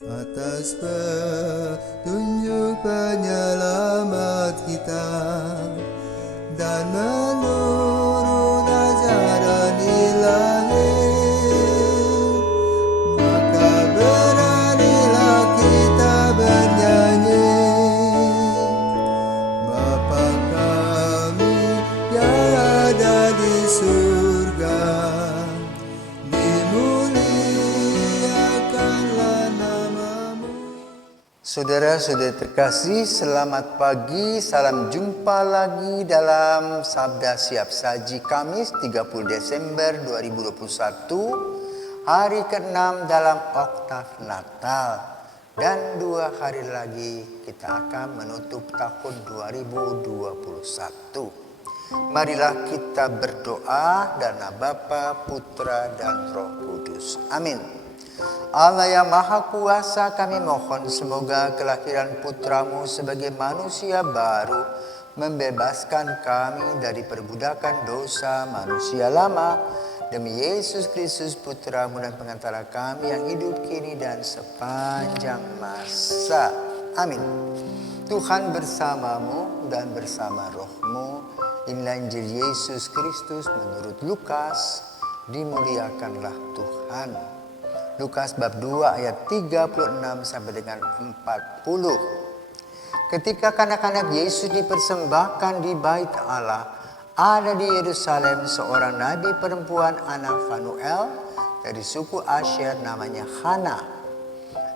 Atas petunjuk penyelamat kita dan menurut ajaran ilahi, maka beranilah kita bernyanyi. Bapa kami yang ada di surga, dimuliakanlah namamu. Saudara-saudari terkasih, selamat pagi. Salam jumpa lagi dalam Sabda Siap Saji Kamis 30 Desember 2021, hari ke-6 dalam oktav Natal. Dan 2 hari lagi kita akan menutup tahun 2021. Marilah kita berdoa dalam nama Bapa, Putra, dan Roh Kudus. Amin. Allah yang Maha Kuasa, kami mohon semoga kelahiran putramu sebagai manusia baru membebaskan kami dari perbudakan dosa manusia lama. Demi Yesus Kristus putramu dan pengantara kami yang hidup kini dan sepanjang masa. Amin. Tuhan bersamamu dan bersama rohmu. Inilah Injil Yesus Kristus menurut Lukas. Dimuliakanlah Tuhan. Lukas bab 2 ayat 36 sampai dengan 40. Ketika kanak-kanak Yesus dipersembahkan di bait Allah, ada di Yerusalem seorang nabi perempuan anak Fanuel dari suku Asher namanya Hana.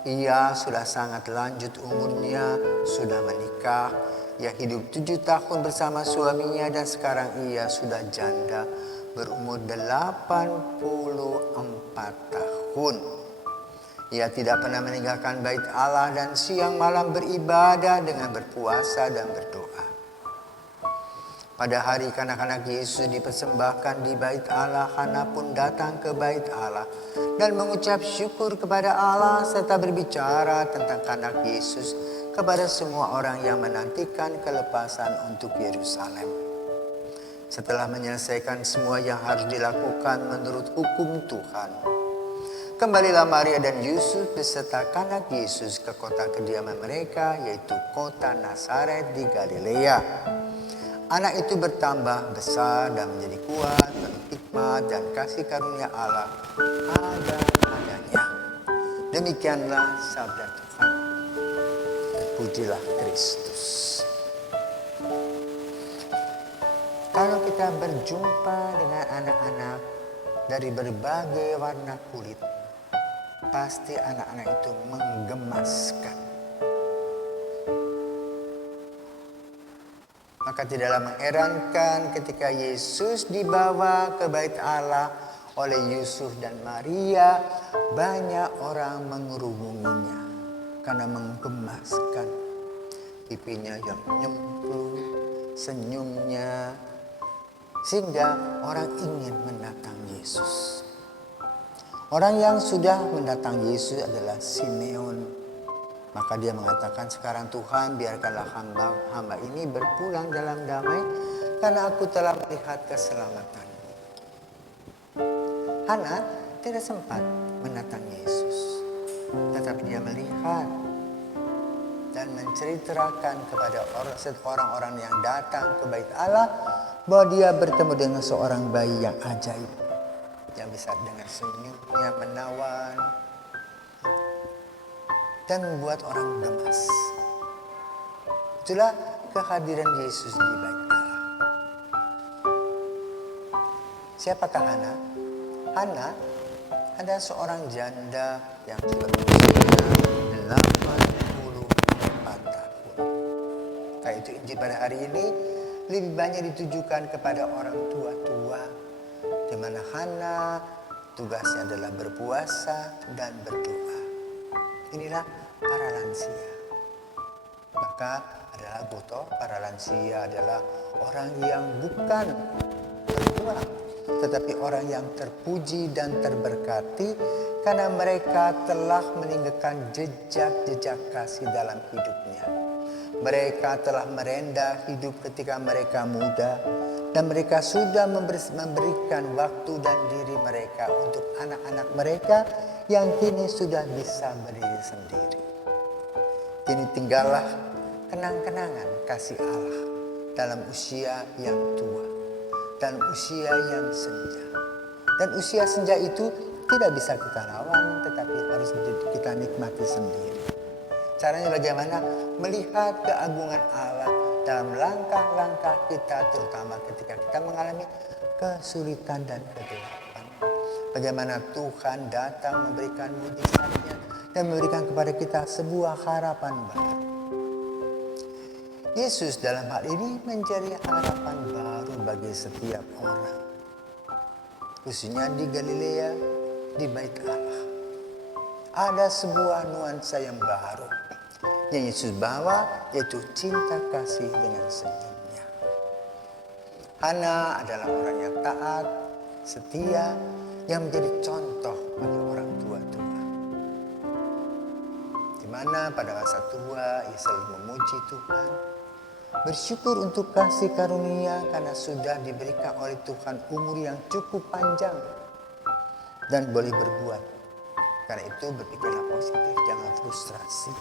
Ia sudah sangat lanjut umurnya, sudah menikah. Ia hidup 7 tahun bersama suaminya dan sekarang ia sudah janda berumur 84 tahun. Ia tidak pernah meninggalkan bait Allah dan siang malam beribadah dengan berpuasa dan berdoa. Pada hari kanak-kanak Yesus dipersembahkan di bait Allah, Hana pun datang ke bait Allah dan mengucap syukur kepada Allah serta berbicara tentang kanak Yesus kepada semua orang yang menantikan kelepasan untuk Yerusalem. Setelah menyelesaikan semua yang harus dilakukan menurut hukum Tuhan, kembalilah Maria dan Yusuf beserta kanak Yesus ke kota kediaman mereka, yaitu kota Nazaret di Galilea. Anak itu bertambah besar dan menjadi kuat, penuh hikmat dan kasih karunia Allah ada padanya. Demikianlah sabda Tuhan. Terpujilah Kristus. Kalau kita berjumpa dengan anak-anak dari berbagai warna kulit, pasti anak-anak itu menggemaskan. Maka tidaklah mengherankan ketika Yesus dibawa ke bait Allah oleh Yusuf dan Maria, banyak orang mengerumuninya karena menggemaskan. Pipinya yang nyemplung, senyumnya, sehingga orang ingin mendatang Yesus. Orang yang sudah mendatang Yesus adalah Simeon. Maka dia mengatakan, sekarang Tuhan biarkanlah hamba ini berpulang dalam damai karena aku telah melihat keselamatanmu. Hana tidak sempat mendatang Yesus, tetapi dia melihat dan menceritakan kepada orang-orang yang datang ke bait Allah bahwa dia bertemu dengan seorang bayi yang ajaib, yang bisa dengan senyumnya menawan dan membuat orang gemas. Itulah kehadiran Yesus di bait Allah. Siapakah Hana? Hana adalah seorang janda yang sudah berusia 84 tahun. Karena itu Injil pada hari ini lebih banyak ditujukan kepada orang tua-tua, di mana Hana tugasnya adalah berpuasa dan berdoa. Inilah para lansia. Maka adalah Goto, para lansia adalah orang yang bukan tertua, tetapi orang yang terpuji dan terberkati karena mereka telah meninggalkan jejak-jejak kasih dalam hidupnya. Mereka telah merendah hidup ketika mereka muda dan mereka sudah memberikan waktu dan diri mereka untuk anak-anak mereka yang kini sudah bisa berdiri sendiri. Kini tinggallah kenang-kenangan kasih Allah dalam usia yang tua dan usia yang senja. Dan usia senja itu tidak bisa kita lawan, tetapi harus kita nikmati sendiri. Caranya bagaimana? Melihat keagungan Allah dalam langkah-langkah kita, terutama ketika kita mengalami kesulitan dan kegelapan. Bagaimana Tuhan datang memberikan mujizatnya dan memberikan kepada kita sebuah harapan baru. Yesus dalam hal ini menjadi harapan baru bagi setiap orang, khususnya di Galilea, di Bait Allah. Ada sebuah nuansa yang baru yang Yesus bawa, yaitu cinta kasih dengan senyumnya. Hana adalah orang yang taat, setia, yang menjadi contoh bagi orang tua-tua. Di mana pada masa tua ia selalu memuji Tuhan, bersyukur untuk kasih karunia karena sudah diberikan oleh Tuhan umur yang cukup panjang dan boleh berbuat. Karena itu berpikirlah positif, jangan frustrasi.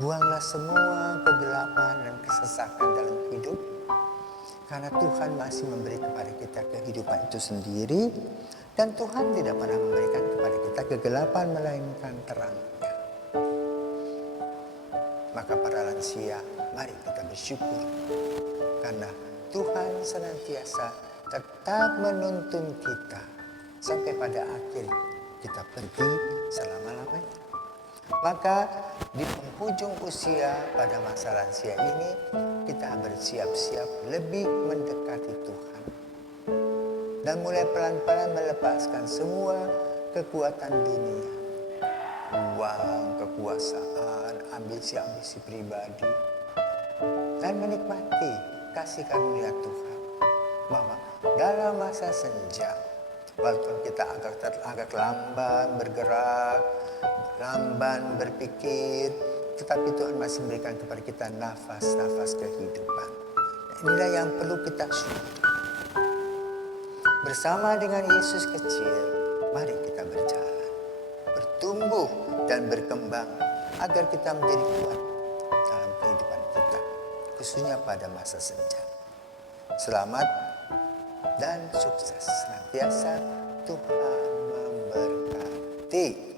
Buanglah semua kegelapan dan kesesakan dalam hidup, karena Tuhan masih memberi kepada kita kehidupan itu sendiri, dan Tuhan tidak pernah memberikan kepada kita kegelapan melainkan terangnya. Maka para lansia, mari kita bersyukur karena Tuhan senantiasa tetap menuntun kita sampai pada akhir kita pergi selama-lamanya. Maka di penghujung usia pada masa lansia ini, kita bersiap-siap lebih mendekati Tuhan dan mulai pelan-pelan melepaskan semua kekuatan dunia, uang, kekuasaan, ambisi-ambisi pribadi, dan menikmati kasih karunia Tuhan. Bahwa dalam masa senja, walaupun kita agak lamban bergerak, lamban berpikir, tetapi Tuhan masih memberikan kepada kita nafas-nafas kehidupan. Nah, inilah yang perlu kita syukuri. Bersama dengan Yesus kecil, mari kita berjalan, bertumbuh dan berkembang agar kita menjadi kuat dalam kehidupan kita, khususnya pada masa senja. Selamat dan sukses senantiasa. Tuhan memberkati.